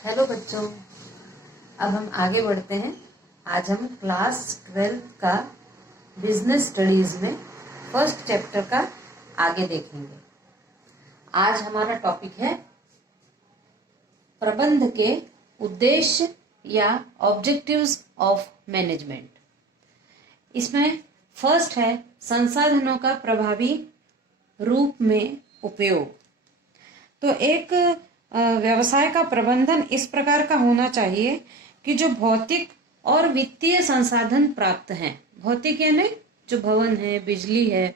Hello बच्चों, अब हम आगे बढ़ते हैं। आज हम क्लास 12 का बिजनेस स्टडीज में फर्स्ट चैप्टर का आगे देखेंगे। आज हमारा टॉपिक है प्रबंध के उद्देश्य या ऑब्जेक्टिव्स ऑफ मैनेजमेंट। इसमें फर्स्ट है संसाधनों का प्रभावी रूप में उपयोग। तो एक व्यवसाय का प्रबंधन इस प्रकार का होना चाहिए कि जो भौतिक और वित्तीय संसाधन प्राप्त हैं, भौतिक यानी जो भवन है, बिजली है,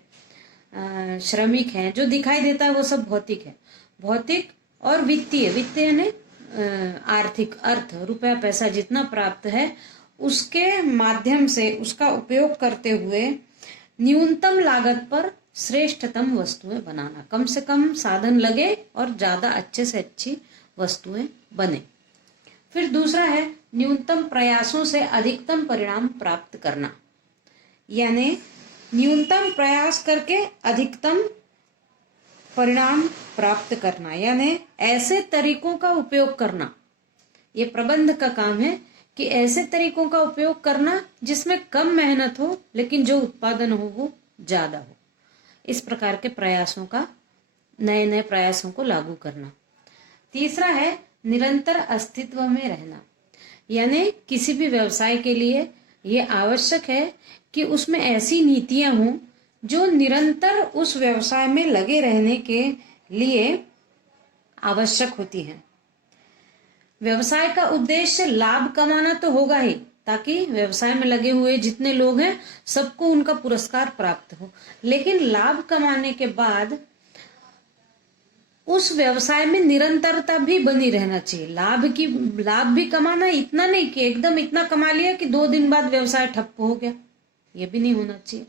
श्रमिक हैं, जो दिखाई देता है वो सब भौतिक है। भौतिक और वित्तीय, वित्तीय यानी आर्थिक, अर्थ, रुपया पैसा जितना प्राप्त है उसके माध्यम से उसका उपयोग करते हुए न्यूनतम लागत पर श्रेष्ठतम वस्तुएं बनाना, कम से कम साधन लगे और ज्यादा अच्छे से अच्छी वस्तुएं बने। फिर दूसरा है न्यूनतम प्रयासों से अधिकतम परिणाम प्राप्त करना, यानी न्यूनतम प्रयास करके अधिकतम परिणाम प्राप्त करना, यानी ऐसे तरीकों का उपयोग करना। ये प्रबंध का काम है कि ऐसे तरीकों का उपयोग करना जिसमें कम मेहनत हो लेकिन जो उत्पादन हो वो ज्यादा हो। इस प्रकार के प्रयासों का, नए नए प्रयासों को लागू करना। तीसरा है निरंतर अस्तित्व में रहना, यानी किसी भी व्यवसाय के लिए ये आवश्यक है कि उसमें ऐसी नीतियां हों जो निरंतर उस व्यवसाय में लगे रहने के लिए आवश्यक होती हैं। व्यवसाय का उद्देश्य लाभ कमाना तो होगा ही, ताकि व्यवसाय में लगे हुए जितने लोग हैं सबको उनका पुरस्कार प्राप्त हो, लेकिन लाभ कमाने के बाद उस व्यवसाय में निरंतरता भी बनी रहना चाहिए। लाभ भी कमाना, इतना नहीं कि एकदम इतना कमा लिया कि 2 दिन बाद व्यवसाय ठप्प हो गया, ये भी नहीं होना चाहिए।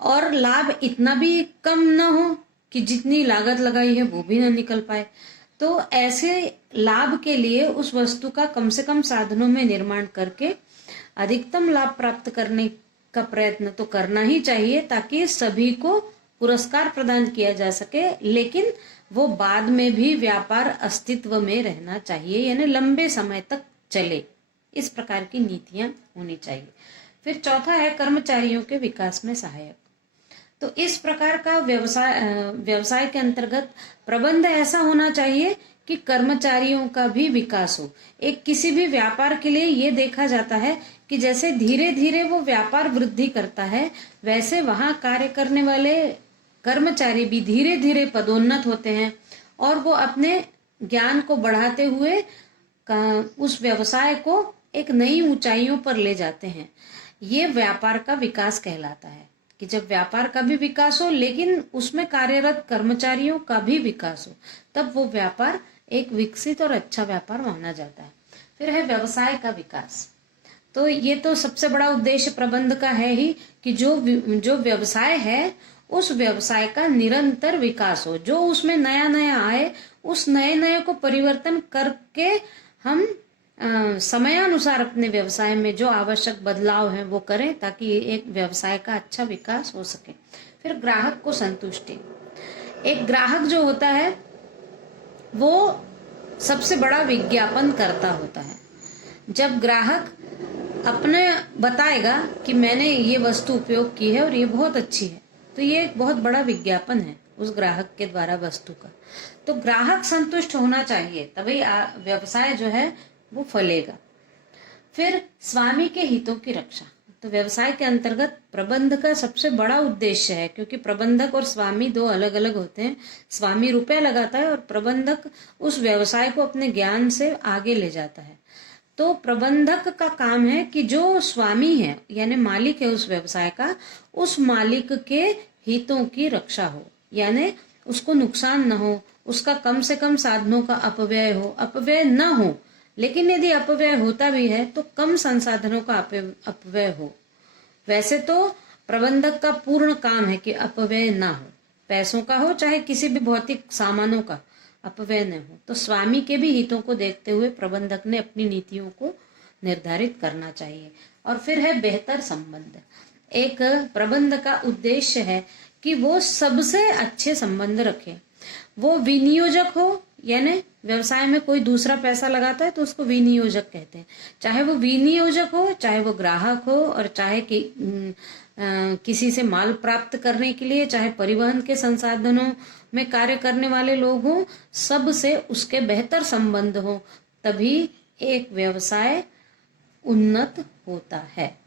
और लाभ इतना भी कम ना हो कि जितनी लागत लगाई है वो भी ना निकल पाए। तो ऐसे लाभ के लिए उस वस्तु का कम से कम साधनों में निर्माण करके अधिकतम लाभ प्राप्त करने का प्रयत्न तो करना ही चाहिए, ताकि सभी को पुरस्कार प्रदान किया जा सके, लेकिन वो बाद में भी व्यापार अस्तित्व में रहना चाहिए, यानी लंबे समय तक चले। इस प्रकार की नीतियां होनी चाहिए। फिर चौथा है कर्मचारियों के विकास में सहायक। तो इस प्रकार का व्यवसाय के अंतर्गत प्रबंध ऐसा होना चाहिए कि कर्मचारियों का भी विकास हो। एक किसी भी व्यापार के लिए ये देखा जाता है कि जैसे धीरे धीरे वो व्यापार वृद्धि करता है, वैसे वहां कार्य करने वाले कर्मचारी भी धीरे धीरे पदोन्नत होते हैं और वो अपने ज्ञान को बढ़ाते हुए उस व्यवसाय को एक नई ऊंचाइयों पर ले जाते हैं। ये व्यापार का विकास कहलाता है कि जब व्यापार का भी विकास हो लेकिन उसमें कार्यरत कर्मचारियों का भी विकास हो, तब वो व्यापार एक विकसित और अच्छा व्यापार माना जाता है। फिर है व्यवसाय का विकास। तो ये तो सबसे बड़ा उद्देश्य प्रबंध का है ही कि जो व्यवसाय है उस व्यवसाय का निरंतर विकास हो, जो उसमें नया नया आए, उस नए नए को परिवर्तन करके हम समयानुसार अपने व्यवसाय में जो आवश्यक बदलाव हैं वो करें, ताकि एक व्यवसाय का अच्छा विकास हो सके। फिर ग्राहक को संतुष्टि। एक ग्राहक जो होता है वो सबसे बड़ा विज्ञापन करता होता है। जब ग्राहक अपने बताएगा कि मैंने ये वस्तु उपयोग की है और ये बहुत अच्छी है, तो ये एक बहुत बड़ा विज्ञापन है उस ग्राहक के द्वारा वस्तु का। तो ग्राहक संतुष्ट होना चाहिए, तभी व्यवसाय जो है वो फलेगा। फिर स्वामी के हितों की रक्षा। तो व्यवसाय के अंतर्गत प्रबंध का सबसे बड़ा उद्देश्य है, क्योंकि प्रबंधक और स्वामी 2 अलग अलग होते हैं। स्वामी रुपया लगाता है और प्रबंधक उस व्यवसाय को अपने ज्ञान से आगे ले जाता है। तो प्रबंधक का काम है कि जो स्वामी है यानी मालिक है उस व्यवसाय का, उस मालिक के हितों की रक्षा हो, यानी उसको नुकसान न हो, उसका कम से कम साधनों का अपव्यय हो। अपव्यय न हो, लेकिन यदि अपव्यय होता भी है तो कम संसाधनों का अपव्यय हो। वैसे तो प्रबंधक का पूर्ण काम है कि अपव्यय ना हो, पैसों का हो चाहे किसी भी भौतिक सामानों का अपव्यय न हो। तो स्वामी के भी हितों को देखते हुए प्रबंधक ने अपनी नीतियों को निर्धारित करना चाहिए। और फिर है बेहतर संबंध। एक प्रबंध का उद्देश्य है कि वो सबसे अच्छे संबंध रखे। वो विनियोजक हो यानी व्यवसाय में कोई दूसरा पैसा लगाता है तो उसको विनियोजक कहते हैं। चाहे वो विनियोजक हो, चाहे वो ग्राहक हो, और चाहे कि किसी से माल प्राप्त करने के लिए, चाहे परिवहन के संसाधनों में कार्य करने वाले लोग हों, सब से उसके बेहतर संबंध हो, तभी एक व्यवसाय उन्नत होता है।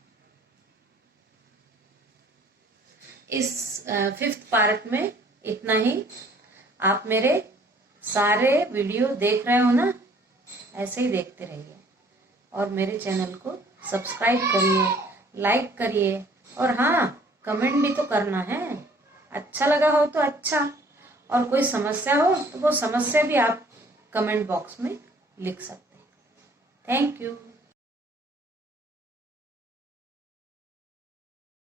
इस 5th पार्ट में इतना ही। आप मेरे सारे वीडियो देख रहे हो ना, ऐसे ही देखते रहिए और मेरे चैनल को सब्सक्राइब करिए, लाइक करिए, और हाँ, कमेंट भी तो करना है। अच्छा लगा हो तो अच्छा, और कोई समस्या हो तो वो समस्या भी आप कमेंट बॉक्स में लिख सकते हैं। Thank you.